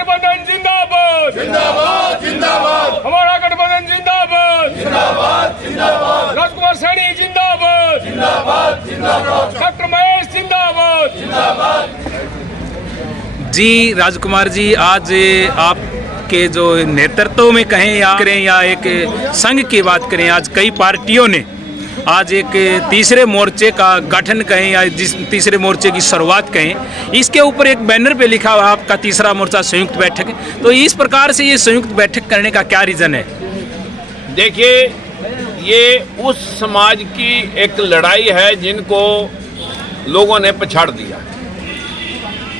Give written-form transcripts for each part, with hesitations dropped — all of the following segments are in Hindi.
गठबंधन जिंदाबाद जिंदाबाद जिंदाबाद हमारा गठबंधन जिंदाबाद जिंदाबाद जिंदाबाद राजकुमार सैनी जिंदाबाद जिंदाबाद जिंदाबाद डॉक्टर महेश जिंदाबाद जिंदाबाद। जी राजकुमार जी, आज आपके जो नेतृत्व में कहें या एक संघ की बात करें, आज कई पार्टियों ने आज एक तीसरे मोर्चे का गठन कहें या जिस तीसरे मोर्चे की शुरुआत कहें, इसके ऊपर एक बैनर पे लिखा हुआ आपका तीसरा मोर्चा संयुक्त बैठक। तो इस प्रकार से ये संयुक्त बैठक करने का क्या रीज़न है? देखिए, ये उस समाज की एक लड़ाई है जिनको लोगों ने पछाड़ दिया।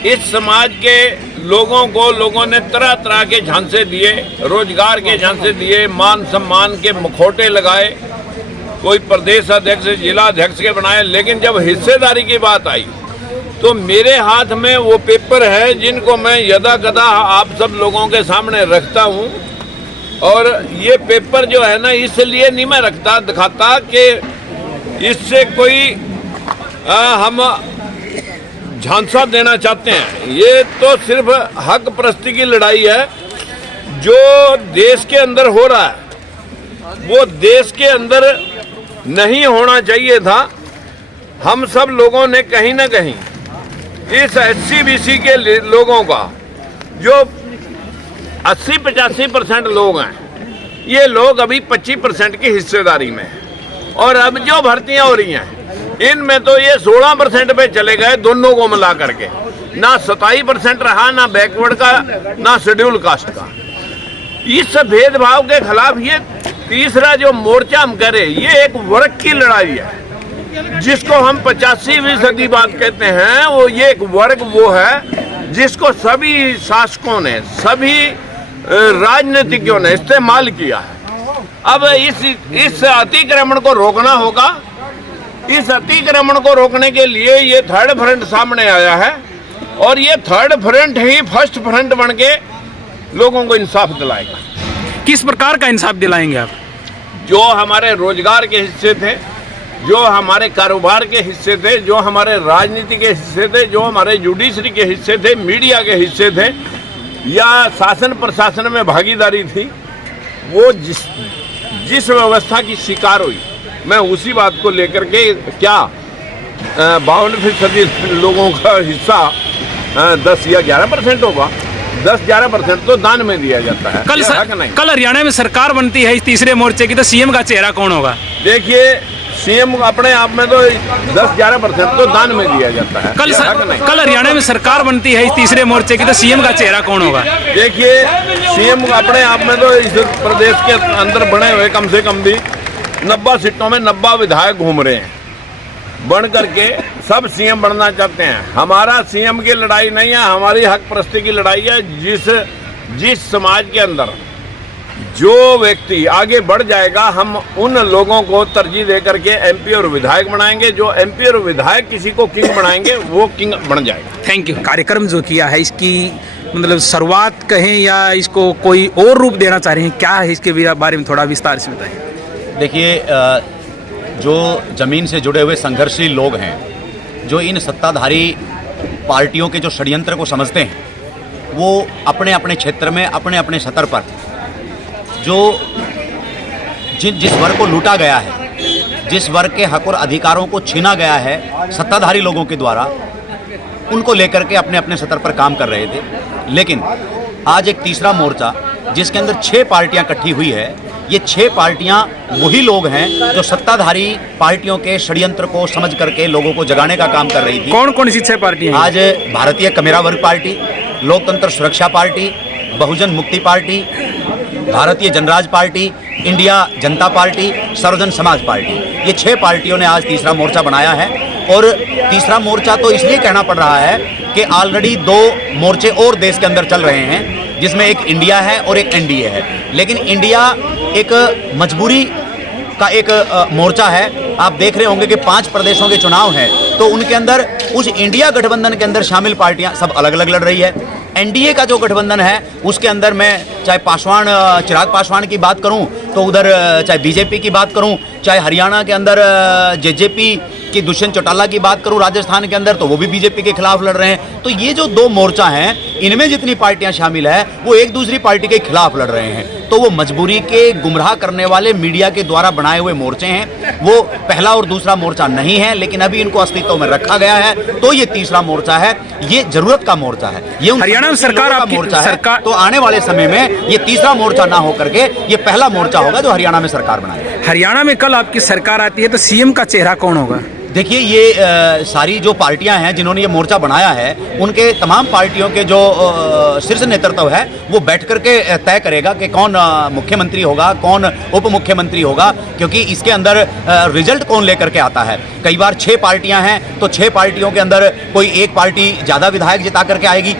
इस समाज के लोगों ने तरह तरह के झांसे दिए, रोजगार के झांसे दिए, मान सम्मान के मुखौटे लगाए, कोई प्रदेश अध्यक्ष जिला अध्यक्ष के बनाए। लेकिन जब हिस्सेदारी की बात आई तो मेरे हाथ में वो पेपर है जिनको मैं यदा कदा आप सब लोगों के सामने रखता हूँ। और ये पेपर जो है ना, इसलिए नहीं मैं दिखाता कि इससे कोई हम झांसा देना चाहते हैं। ये तो सिर्फ हक परस्ती की लड़ाई है। जो देश के अंदर हो रहा है वो देश के अंदर नहीं होना चाहिए था। हम सब लोगों ने कहीं ना कहीं इस SC/BC के लोगों का जो 80-85% लोग हैं, ये लोग अभी 25% की हिस्सेदारी में हैं। और अब जो भर्तियां हो रही हैं इनमें तो ये 16% पे चले गए, दोनों को मिला करके। ना 27% रहा, ना बैकवर्ड का, ना शेड्यूल कास्ट का। इस भेदभाव के खिलाफ ये तीसरा जो मोर्चा हम करें, ये एक वर्ग की लड़ाई है जिसको हम 85वीं बात कहते हैं। वो ये एक वर्ग वो है जिसको सभी शासकों ने, सभी राजनीतिज्ञों ने इस्तेमाल किया है। अब इस अतिक्रमण को रोकना होगा। इस अतिक्रमण को रोकने के लिए ये थर्ड फ्रंट सामने आया है और ये थर्ड फ्रंट ही फर्स्ट फ्रंट बन के लोगों को इंसाफ दिलाएगा। किस प्रकार का इंसाफ दिलाएंगे आप? जो हमारे रोजगार के हिस्से थे, जो हमारे कारोबार के हिस्से थे, जो हमारे राजनीति के हिस्से थे, जो हमारे जुडिशरी के हिस्से थे, मीडिया के हिस्से थे, या शासन प्रशासन में भागीदारी थी, वो जिस व्यवस्था की शिकार हुई, मैं उसी बात को लेकर के क्या 52% लोगों का हिस्सा 10 या 11% होगा। 10-11% तो दान में दिया जाता है। कल हरियाणा में सरकार बनती है इस तीसरे मोर्चे की, तो सीएम का चेहरा कौन होगा? देखिए, सीएम अपने आप में तो 10-11% तो दान में दिया जाता है। कल हरियाणा में सरकार बनती है इस तीसरे मोर्चे की, तो सीएम का चेहरा कौन होगा? देखिए, सीएम अपने आप में तो इस प्रदेश के अंदर बने हुए कम से कम भी 90 सीटों में 90 विधायक घूम रहे हैं। बन करके सब सीएम बनना चाहते हैं। हमारा सीएम की लड़ाई नहीं है, हमारी हक परस्ती की लड़ाई है। जिस समाज के अंदर जो व्यक्ति आगे बढ़ जाएगा, हम उन लोगों को तरजीह दे करके MP और विधायक बनाएंगे। जो MP और विधायक किसी को किंग बनाएंगे वो किंग बन जाएगा। Thank you. कार्यक्रम जो किया है, इसकी मतलब शुरुआत कहें या इसको कोई और रूप देना चाह रहे हैं, क्या है इसके बारे में थोड़ा विस्तार से बताएं। देखिए, जो ज़मीन से जुड़े हुए संघर्षशील लोग हैं, जो इन सत्ताधारी पार्टियों के जो षड्यंत्र को समझते हैं, वो अपने अपने क्षेत्र में, अपने अपने स्तर पर जो जिस वर्ग को लूटा गया है, जिस वर्ग के हक और अधिकारों को छीना गया है सत्ताधारी लोगों के द्वारा, उनको लेकर के अपने अपने स्तर पर काम कर रहे थे। लेकिन आज एक तीसरा मोर्चा जिसके अंदर 6 पार्टियां इकट्ठी हुई है, ये 6 पार्टियां वही लोग हैं जो सत्ताधारी पार्टियों के षड्यंत्र को समझ करके लोगों को जगाने का काम कर रही थी। कौन कौन सी 6 पार्टियां? आज भारतीय कमेरा वर्ग पार्टी, लोकतंत्र सुरक्षा पार्टी, बहुजन मुक्ति पार्टी, भारतीय जनराज पार्टी, इंडिया जनता पार्टी, सर्वजन समाज पार्टी, ये 6 पार्टियों ने आज तीसरा मोर्चा बनाया है। और तीसरा मोर्चा तो इसलिए कहना पड़ रहा है कि ऑलरेडी 2 मोर्चे और देश के अंदर चल रहे हैं, जिसमें एक इंडिया है और एक NDA है। लेकिन इंडिया एक मजबूरी का एक मोर्चा है। आप देख रहे होंगे कि 5 प्रदेशों के चुनाव हैं, तो उनके अंदर उस इंडिया गठबंधन के अंदर शामिल पार्टियां सब अलग अलग लड़ रही है। NDA का जो गठबंधन है उसके अंदर मैं चाहे चिराग पासवान की बात करूं तो उधर चाहे बीजेपी की बात करूं, चाहे हरियाणा के अंदर जेजेपी की दुष्यंत चौटाला की बात करूं, राजस्थान के अंदर तो वो भी बीजेपी के खिलाफ लड़ रहे हैं। तो ये जो 2 मोर्चा हैं इनमें जितनी पार्टियां शामिल है वो एक दूसरी पार्टी के खिलाफ लड़ रहे हैं। तो वो मजबूरी के गुमराह करने वाले मीडिया के द्वारा बनाए हुए मोर्चे हैं। वो पहला और दूसरा मोर्चा नहीं है, लेकिन अभी इनको अस्तित्व में रखा गया है, तो ये तीसरा मोर्चा है। ये जरूरत का मोर्चा है, ये हरियाणा में सरकार आपकी मोर्चा सरकार है। तो आने वाले समय में ये तीसरा मोर्चा ना हो करके ये पहला मोर्चा होगा जो हरियाणा में सरकार बनाएगी। हरियाणा में कल आपकी सरकार आती है तो सीएम का चेहरा कौन होगा? देखिए, ये सारी जो पार्टियां हैं जिन्होंने ये मोर्चा बनाया है, उनके तमाम पार्टियों के जो शीर्ष नेतृत्व है वो बैठ करके तय करेगा कि कौन मुख्यमंत्री होगा, कौन उप मुख्यमंत्री होगा, क्योंकि इसके अंदर रिजल्ट कौन लेकर के आता है। कई बार 6 पार्टियां हैं तो 6 पार्टियों के अंदर कोई एक पार्टी ज़्यादा विधायक जिता करके आएगी,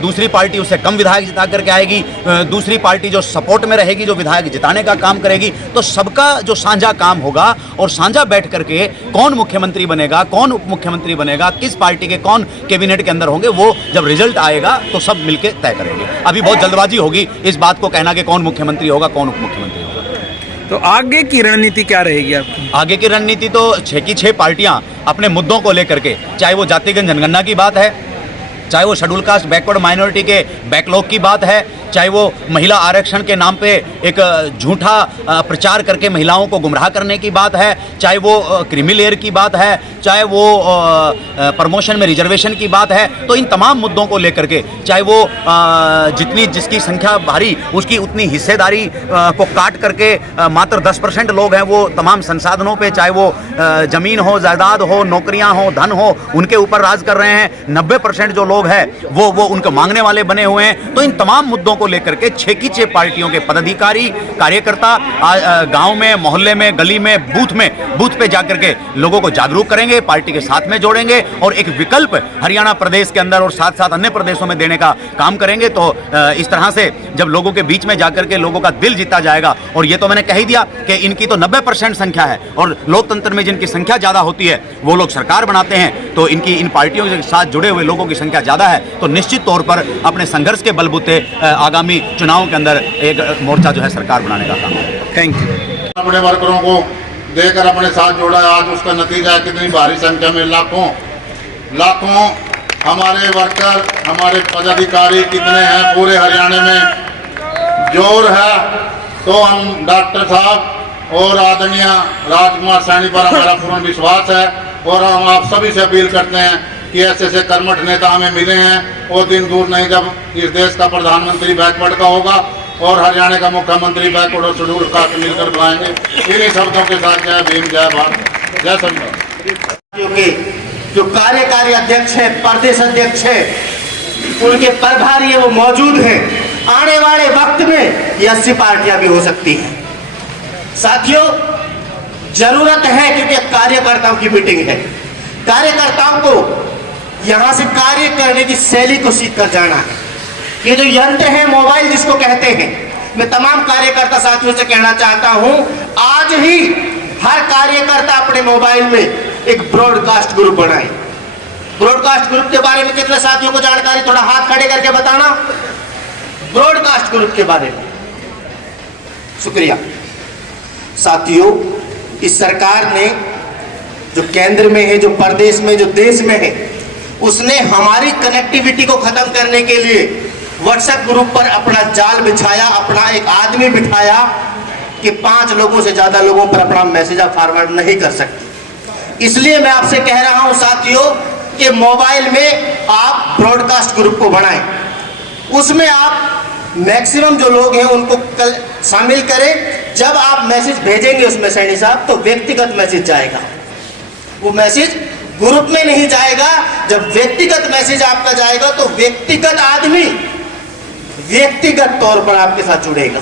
दूसरी पार्टी उससे कम विधायक जिता करके आएगी, दूसरी पार्टी जो सपोर्ट में रहेगी जो विधायक जिताने का काम करेगी। तो सबका जो साझा काम होगा और साझा बैठ करके कौन मुख्यमंत्री बनेगा, कौन उप मुख्यमंत्री बनेगा, किस पार्टी के कौन कैबिनेट के अंदर होंगे, वो जब रिजल्ट आएगा तो सब मिलकर तय करेंगे। अभी बहुत जल्दबाजी होगी इस बात को कहना कि कौन मुख्यमंत्री होगा, कौन उप मुख्यमंत्री होगा। तो आगे की रणनीति क्या रहेगी आपकी? आगे की रणनीति तो 6 की 6 पार्टियां अपने मुद्दों को लेकर के, चाहे वो जातिगत जनगणना की बात है, चाहे वो शेड्यूल कास्ट बैकवर्ड माइनॉरिटी के बैकलॉग की बात है, चाहे वो महिला आरक्षण के नाम पे एक झूठा प्रचार करके महिलाओं को गुमराह करने की बात है, चाहे वो क्रीमी लेयर की बात है, चाहे वो प्रमोशन में रिजर्वेशन की बात है। तो इन तमाम मुद्दों को लेकर के, चाहे वो जितनी जिसकी संख्या भारी उसकी उतनी हिस्सेदारी को काट करके मात्र 10% लोग हैं वो तमाम संसाधनों पे, चाहे वो ज़मीन हो, जायदाद हो, नौकरियां हो, धन हो, उनके ऊपर राज कर रहे हैं। 90% जो लोग हैं वो उनको मांगने वाले बने हुए हैं। तो इन तमाम मुद्दों को लेकर के 6 की 6 पार्टियों के पदाधिकारी, कार्यकर्ता गांव में, मोहल्ले में, गली में, बूथ पे जाकर के लोगों को जागरूक करेंगे, पार्टी के साथ में जोड़ेंगे और एक विकल्प हरियाणा प्रदेश के अंदर और साथ साथ अन्य प्रदेशों में देने का काम करेंगे। तो इस तरह से जब लोगों के बीच में जाकर के लोगों का दिल जीता जाएगा, और ये तो मैंने कह ही दिया कि इनकी तो 90% संख्या है और लोकतंत्र में जिनकी संख्या ज्यादा होती है वो लोग सरकार बनाते हैं। तो इनकी इन पार्टियों के साथ जुड़े हुए लोगों की संख्या ज्यादा है, तो निश्चित तौर पर अपने संघर्ष के बलबूते आगामी चुनाव के अंदर एक मोर्चा जो है सरकार बनाने का काम है। Thank you. अपने वर्करों को देकर अपने साथ जोड़ा, आज उसका नतीजा है कितनी भारी संख्या में लाखों हमारे वर्कर, हमारे पदाधिकारी कितने हैं पूरे हरियाणा में। जोर है तो हम डॉक्टर साहब और आदरणीय राजकुमार सैनी पर हमारा पूर्ण विश्वास है, और हम आप सभी से अपील करते हैं कि ऐसे कर्मठ नेता हमें मिले हैं। वो दिन दूर नहीं जब इस देश का प्रधानमंत्री बैकवर्ड का होगा और हरियाणा का मुख्यमंत्री बैकवर्ड और शेड्यूल कास्ट मिलकर बुलाएंगे। इन्हीं शब्दों के साथ जय भीम, जय भारत, जय संविधान। जो कार्यकारी अध्यक्ष है, प्रदेश अध्यक्ष है, उनके प्रभारी है, वो मौजूद हैं। आने वाले वक्त में ये 80 पार्टियां भी हो सकती हैं। साथियों, जरूरत है क्योंकि कार्यकर्ताओं की मीटिंग है। कार्यकर्ताओं को यहां से कार्य करने की शैली को सीख कर जाना है। ये जो यंत्र है, मोबाइल जिसको कहते हैं, मैं तमाम कार्यकर्ता साथियों से कहना चाहता हूं, आज ही हर कार्यकर्ता अपने मोबाइल में एक ब्रॉडकास्ट ग्रुप बनाए। ब्रॉडकास्ट ग्रुप के बारे में कितने साथियों को जानकारी, थोड़ा हाथ खड़े करके बताना। ब्रॉडकास्ट ग्रुप के बारे में शुक्रिया। साथियों, इस सरकार ने जो केंद्र में है, जो प्रदेश में, जो देश में है, उसने हमारी कनेक्टिविटी को खत्म करने के लिए व्हाट्सएप ग्रुप पर अपना जाल बिछाया, अपना एक आदमी बिठाया कि 5 लोगों से ज्यादा लोगों पर अपना मैसेज आप फॉरवर्ड नहीं कर सकते। इसलिए मैं आपसे कह रहा हूं साथियों कि मोबाइल में आप ब्रॉडकास्ट ग्रुप को बनाएं। उसमें आप मैक्सिमम जो लोग हैं उनको कल शामिल करें। जब आप मैसेज भेजेंगे उसमें सैनी साहब, तो व्यक्तिगत मैसेज जाएगा, वो मैसेज ग्रुप में नहीं जाएगा। जब व्यक्तिगत मैसेज आपका जाएगा तो व्यक्तिगत आदमी व्यक्तिगत तौर पर आपके साथ जुड़ेगा।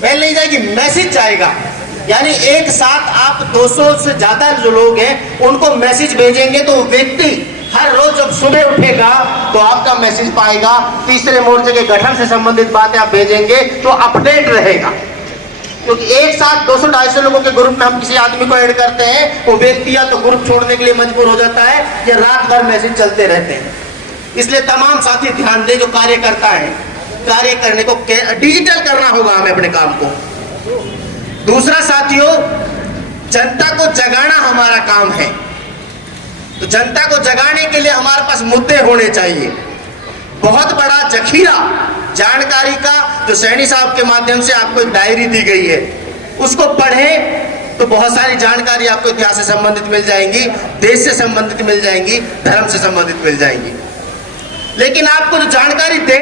बेल नहीं जाएगी, मैसेज जाएगा। यानी एक साथ आप 200 से ज्यादा जो लोग हैं उनको मैसेज भेजेंगे तो व्यक्ति हर रोज जब सुबह उठेगा तो आपका मैसेज पाएगा। तीसरे मोर्चे के गठन से संबंधित बातें आप भेजेंगे तो अपडेट रहेगा। क्योंकि एक साथ 200-250 लोगों के ग्रुप में हम किसी आदमी को ऐड करते हैं, वो व्यक्ति या तो ग्रुप छोड़ने के लिए मजबूर हो जाता है या रात भर मैसेज चलते रहते हैं। इसलिए तमाम साथी ध्यान दें, जो कार्यकर्ता है, कार्य करने को डिजिटल करना होगा हमें अपने काम को। दूसरा साथियों, जनता को जगाना हमारा काम है। तो जनता को जगाने के लिए हमारे पास मुद्दे होने चाहिए। बहुत बड़ा जखीरा जानकारी का जो सैनी साहब के माध्यम से आपको एक डायरी दी गई है, उसको पढ़ें तो बहुत सारी जानकारी आपको इतिहास से संबंधित मिल जाएंगी, देश से संबंधित मिल जाएंगी, धर्म से संबंधित मिल जाएंगी। लेकिन आपको जो जानकारी दे,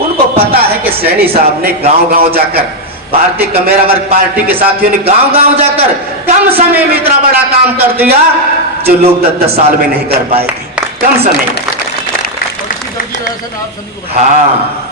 उनको पता है कि सैनी साहब ने गांव-गांव जाकर, भारतीय कमेरा वर्ग पार्टी के साथियों ने गांव-गांव जाकर कम समय में इतना बड़ा काम कर दिया जो लोग 10-10 साल में नहीं कर पाए थे, कम समय में। हाँ,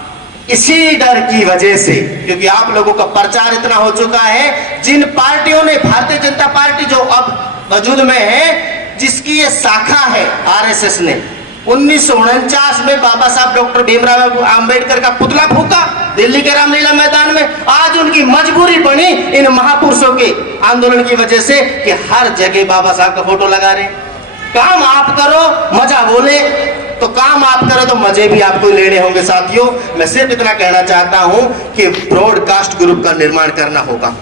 इसी डर की वजह से, क्योंकि आप लोगों का प्रचार इतना हो चुका है, जिन पार्टियों ने, भारतीय जनता पार्टी जो अब वजूद में है, जिसकी ये शाखा है आरएसएस ने 1949 में बाबा साहब डॉक्टर भीमराव अंबेडकर का पुतला फूका दिल्ली के रामलीला मैदान में। आज उनकी मजबूरी बनी इन महापुरुषों के आंदोलन की वजह से कि हर जगह बाबा साहब का फोटो लगा रहे। काम आप करो, मजा बोले, तो काम आप करो तो मजे भी आपको लेने होंगे। साथियों, मैं सिर्फ इतना कहना चाहता हूं कि ब्रॉडकास्ट ग्रुप का निर्माण करना होगा।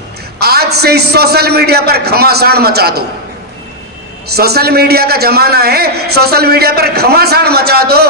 आज से इस सोशल मीडिया पर घमासान मचा दो। सोशल मीडिया का जमाना है, सोशल मीडिया पर घमासान मचा दो।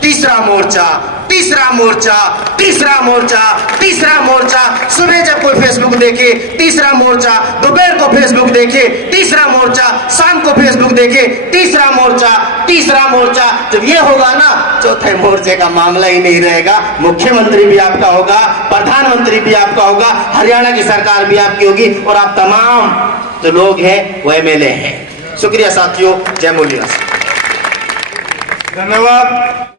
तीसरा मोर्चा, तीसरा मोर्चा, तीसरा मोर्चा, तीसरा मोर्चा। सुबह जब कोई फेसबुक देखे तीसरा मोर्चा, दोपहर को फेसबुक देखे तीसरा मोर्चा, शाम को फेसबुक देखे तीसरा मोर्चा, तीसरा मोर्चा। जब ये होगा ना, चौथे मोर्चे का मामला ही नहीं रहेगा। मुख्यमंत्री भी आपका होगा, प्रधानमंत्री भी आपका होगा, हरियाणा की सरकार भी आपकी होगी, और आप तमाम जो लोग हैं वो एमएलए हैं। शुक्रिया साथियों, जय मूल्यवान। धन्यवाद।